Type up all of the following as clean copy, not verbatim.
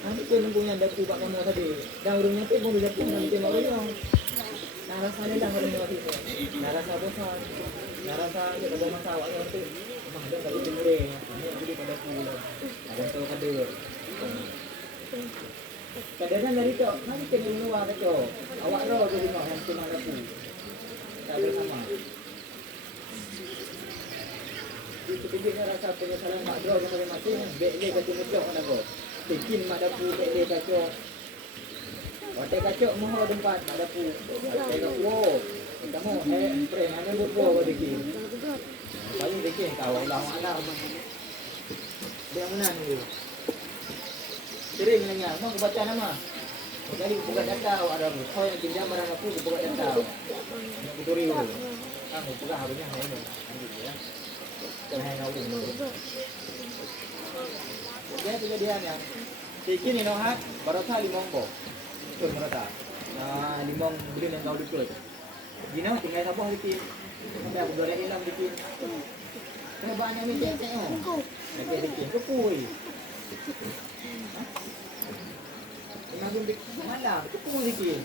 Nanti ko nung punya dapat ubah kamu tadi. Dah urungnya tu pun dapat nanti mau urung. Narasa ni dah urung lagi tu. Narasa bosan. Narasa dia ada masalah yang tu. Memang ada kalau jemure. Ini jadi pada pulau. Ada tu kada. Kadang-kadang dari tu, nanti kena luar tu. Awak roh tu tengok yang cuma aku. Tak bersama. Jadi rasa penyesalan mak draw yang masing-masing. Bek dia kata mucuk mana ko. Bikin mak dapu bek dia kacau. Hotel kacau mohon tempat mak dapu. Tengok wow. Kamu prank ada buat wow bikin. Paling bikin kau Allah Allah. Dia mana ni? Sering nanya, mau baca nama. Jadi buka data ada kau yang pinjam barang aku buka data. Yang kuturi dulu. Kamu juga harusnya ini. Ya. Jangan ngawin. Jadi kejadian yang bikin ini hat baru tadi mongko. Betul merata. Nah, limong beli yang kau betul. Gina tinggal apa bikin. Ada aku boleh hilang bikin. Coba ni dia tengok. Tapi bikin kepui. Imagine bikin mana? Kepui bikin.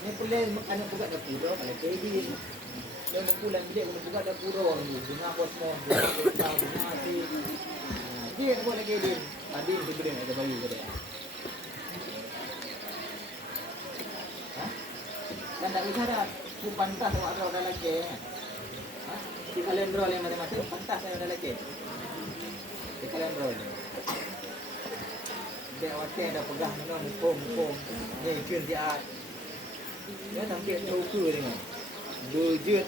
Ni boleh makan buka dapur kalau jadi. Yang berbulan dia buka dapur ni. Guna bos mo, guna bos tahu, guna si. Dia buat lagi dia. Tadi tu beri ada bayi ke dia. Dan tak bicara, ku pantas awak draw dah lagi. Di kalian draw yang macam-macam, pantas saya dah lagi. Di kalian draw ni. Dia awak dah pegang minum, mukum. Ni cun dia. Dia sampai tahu ke tengok. Dujut.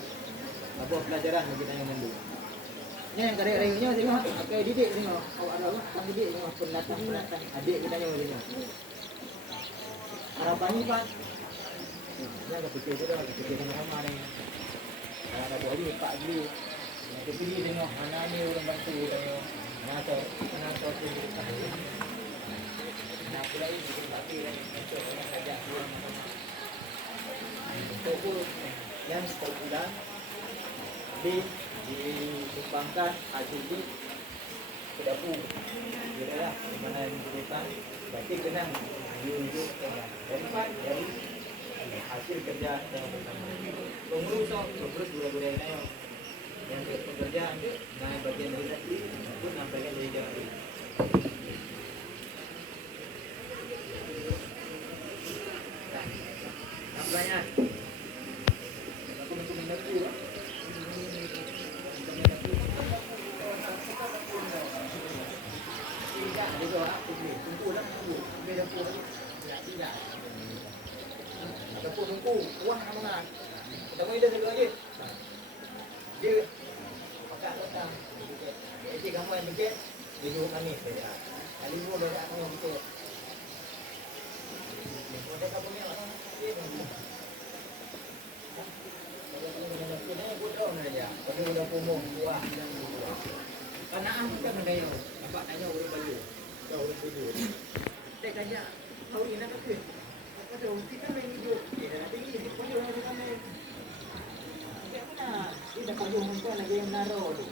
Apa pelajaran bagi tanya mandu. Ni yang karya-karyanya tengok. Pakai didik tengok. Awak ada awak, tang didik tengok. Penatang. Adik kita tanya tengok. Harapan ni Pak. Jangan fikir tu dah, fikir sama-sama ni. Kalau ada buat ni, Pak beli. Nanti pergi tengok, mana ni orang bantu tengok. Mana tu tu. Nak pula ini, kita bagi lagi. Untuk orang ajak dia. Untuk pun, yang 10 bulan, disumbangkan RCD ke dapur. Jadi lah, di mana yang dibutuhkan. Berarti kena diunjuk dari hasil kerja yang pertama. Pengurus gula-gula yang pekerjaan naik bagian dari itu nampaknya dari jauh. Nampaknya aku minta aku. Tidak, ada dua. Tunggu lah, tunggu. Beda pun. Tidak. Tunggu, wah mana? Kita mau ide dulu aja. Dia pakai. Jadi kamu yang bikin, video kami saja. Kali ini boleh aku yang bikin. Boleh kamu ni apa? Aku tahu saja. Tapi udah pomong buah dan buah. Karena aku kan ada yang apa tanya urut baju. Tahu urut baju. Saya tanya, tahu ini apa tu? Ada kita main hidup. Tinggi di pojok ada kami. Dia mana? Dia dah pojok muka lagi yang naro tu.